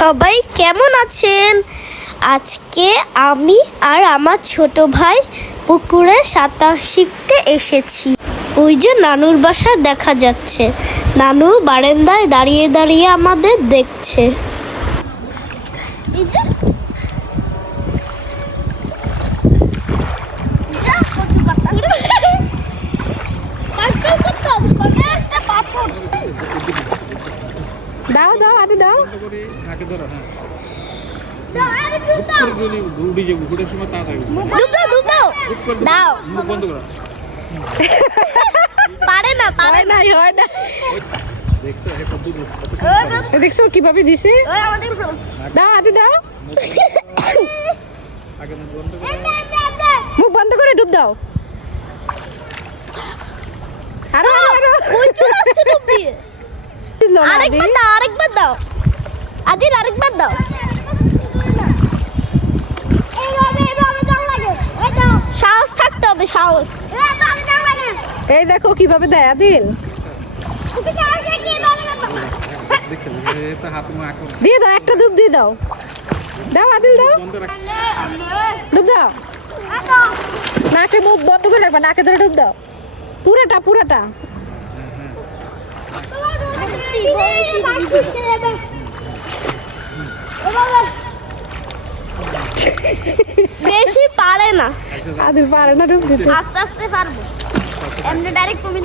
সবাই কেমন আছেন? আজকে আমি আর আমার ছোট ভাই পুকুরে সাঁতার শিখতে এসেছি। ওই যে নানুর বাসা দেখা যাচ্ছে। নানু বারান্দায় দাঁড়িয়ে দাঁড়িয়ে আমাদের দেখছে। দাও দাও আদি দাও পারে না পারে না দেখছো কিভাবে দিছে দাও আদি দাও মুখ বন্ধ করে ডুব দাও আরো আরো কই চলে আসছে ডুব দিয়ে। আরেকবার দাও আদির আরেকবার দাও। সাহস থাকতে হবে, সাহস। এই দেখো কিভাবে দেয় আদিল দিয়ে দাও একটা ডুব দিয়ে দাও দাও আদিল দাও ডুব দাও নাকে মুখ বন্ধ করে রাখবা নাকে ধরে ডুব দাও পুরাটা পুরাটা বেশি পারে না, আদিল পারে না ডুব দিতে আস্তে আস্তে পারবো। এমনি ডাইরেক্ট তুমি